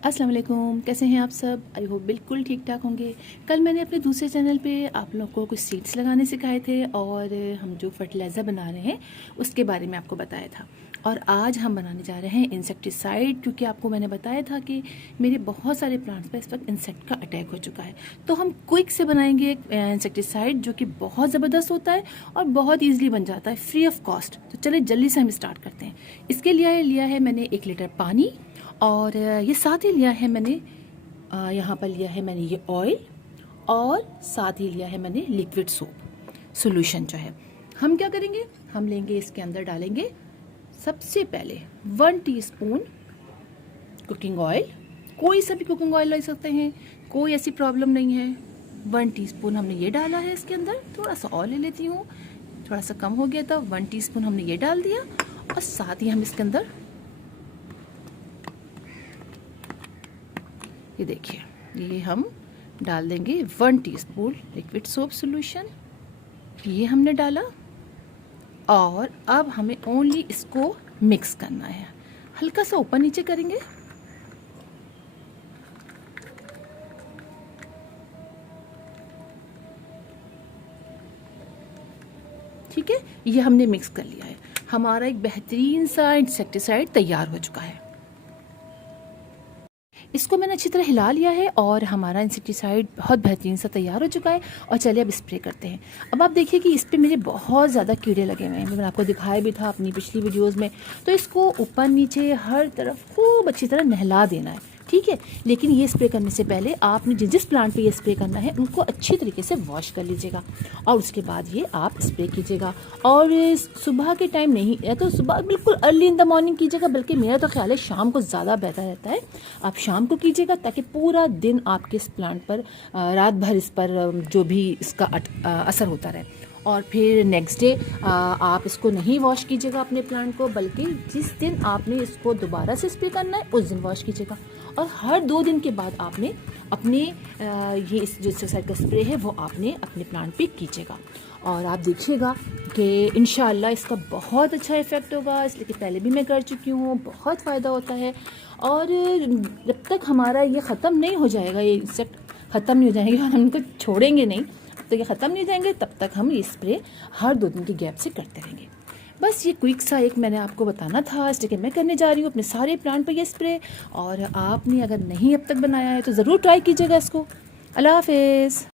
अस्सलाम वालेकुम, कैसे हैं आप सब? आई होप बिल्कुल ठीक ठाक होंगे। कल मैंने अपने दूसरे चैनल पे आप लोगों को कुछ सीड्स लगाने सिखाए थे और हम जो फर्टिलाइज़र बना रहे हैं उसके बारे में आपको बताया था। और आज हम बनाने जा रहे हैं इंसेक्टिसाइड, क्योंकि आपको मैंने बताया था कि मेरे बहुत सारे प्लांट्स पर इस वक्त इंसेक्ट का अटैक हो चुका है। तो हम क्विक से बनाएंगे एक इंसेक्टिसाइड जो कि बहुत ज़बरदस्त होता है और बहुत ईजिली बन जाता है, फ्री ऑफ कॉस्ट। तो चलिए जल्दी से हम स्टार्ट करते हैं। इसके लिए लिया है मैंने 1 लीटर पानी, और ये साथ ही लिया है मैंने यहाँ पर लिया है मैंने ये ऑयल, और साथ ही लिया है मैंने लिक्विड सोप सॉल्यूशन जो है। हम क्या करेंगे, हम लेंगे इसके अंदर डालेंगे सबसे पहले 1 टीस्पून कुकिंग ऑयल। कोई सा भी कुकिंग ऑयल ले सकते हैं, कोई ऐसी प्रॉब्लम नहीं है। 1 टीस्पून हमने ये डाला है इसके अंदर। थोड़ा सा और ले लेती हूँ, थोड़ा सा कम हो गया था। 1 टीस्पून हमने ये डाल दिया, और साथ ही हम इसके अंदर ये देखिए, ये हम डाल देंगे 1 टीस्पून लिक्विड सोप सॉल्यूशन। ये हमने डाला, और अब हमें ओनली इसको मिक्स करना है। हल्का सा ऊपर नीचे करेंगे। ठीक है, ये हमने मिक्स कर लिया है। हमारा एक बेहतरीन सा इंसेक्टिसाइड तैयार हो चुका है। इसको मैंने अच्छी तरह हिला लिया है और हमारा इंसेक्टिसाइड बहुत बेहतरीन सा तैयार हो चुका है। और चलिए अब स्प्रे करते हैं। अब आप देखिए कि इस पर मेरे बहुत ज़्यादा कीड़े लगे हुए हैं। मैंने आपको दिखाया भी था अपनी पिछली वीडियोस में। तो इसको ऊपर नीचे हर तरफ खूब अच्छी तरह नहला देना है, ठीक है। लेकिन ये स्प्रे करने से पहले आपने जिस प्लांट पे ये स्प्रे करना है उनको अच्छी तरीके से वॉश कर लीजिएगा, और उसके बाद ये आप स्प्रे कीजिएगा। और सुबह के टाइम नहीं, या तो सुबह बिल्कुल अर्ली इन द मॉर्निंग कीजिएगा, बल्कि मेरा तो ख्याल है शाम को ज़्यादा बेहतर रहता है। आप शाम को कीजिएगा ताकि पूरा दिन आपके इस प्लांट पर रात भर इस पर जो भी इसका असर होता रहे। और फिर नेक्स्ट डे आप इसको नहीं वॉश कीजिएगा अपने प्लांट को, बल्कि जिस दिन आपने इसको दोबारा से स्प्रे करना है उस दिन वॉश कीजिएगा। और हर 2 दिन के बाद आपने अपने ये इस जो इंसेक्टिसाइड का स्प्रे है वो आपने अपने प्लांट पे कीजिएगा। और आप देखिएगा कि इंशाल्लाह इसका बहुत अच्छा इफ़ेक्ट होगा, इसलिए कि पहले भी मैं कर चुकी हूँ, बहुत फ़ायदा होता है। और जब तक हमारा ये ख़त्म नहीं हो जाएगा, ये इंसेक्ट ख़त्म नहीं हो जाएंगे और हम इनको छोड़ेंगे नहीं, तो ये ख़त्म नहीं हो जाएंगे, तब तक हम ये स्प्रे हर 2 दिन के गैप से करते रहेंगे। बस ये क्विक सा एक मैंने आपको बताना था, इसलिए कि मैं करने जा रही हूँ अपने सारे प्लांट पर ये स्प्रे। और आपने अगर नहीं अब तक बनाया है तो ज़रूर ट्राई कीजिएगा इसको। अल्लाह हाफिज़।